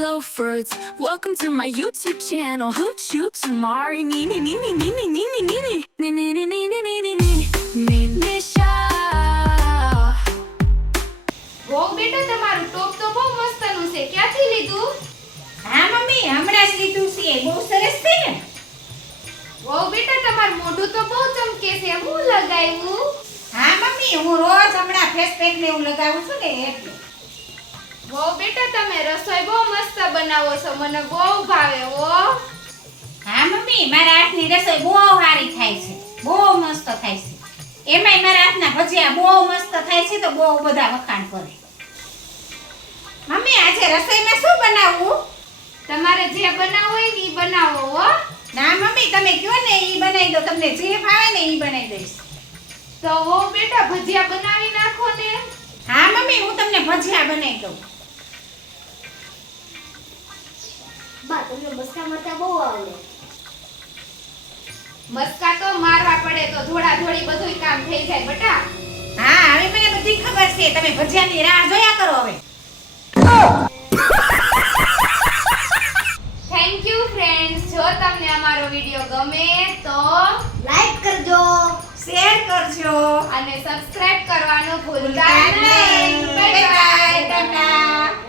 Hello Fruits, welcome to my YouTube channel. Hoot shoot tomorrow. Nee nee nee nee nee nee nee nee nee nee nee nee nee nee nee nee Nisha. વો બેટા તમારું ટોપ તો બહુ મસ્તનું છે. ક્યાંથી લીધું? હા મમ્મી હમણાં જ લીધું છે. બહુ સરસ છે ને. વો બેટા તમારું મોઢું તો બહુ ચમકે છે. હું લગાવ્યું? હા મમ્મી હું રોજ હમણાં ફેસ પેક ને હું લગાવું છું ને એટલે. વો બેટા તમે રસોઈ બહુ મસ્ત બનાવો છો. મને બહુ ભાવે હો. હા મમ્મી મારા હાથની રસોઈ બહુ સારી થાય છે. બહુ મસ્ત થાય છે. એમાંય મારા હાથના ભજીયા બહુ મસ્ત થાય છે તો બહુ બધા વખાણ કરે. મમ્મી આજે રસોઈમાં શું બનાવવું? તમારે જે બનાવવું હોય ને ઈ બનાવો હો. ના મમ્મી તમે કયો ને ઈ બનાવી દો. તમને જે ભાવે ને ઈ બનાવી દઈશ. તો વો બેટા ભજીયા બનાવી નાખો ને. હા મમ્મી હું તમને ભજીયા બનાવી દઉં. બા તમને મસ્કા મારતા બહુ આવડે. મસ્કા તો મારવા પડે તો થોડા થોડી બધું કામ થઈ જાય બેટા. હા હવે મને બધી ખબર છે. તમે ભજીયાની રાહ જોયા કરો હવે. Thank you friends. જો તમને અમારો વિડિયો ગમે તો લાઈક કરજો, શેર કરજો. અને સબસ્ક્રાઇબ કરવાનું ભૂલતા ભૂલતા નહીં. નહીં. Bye bye. ટાટા.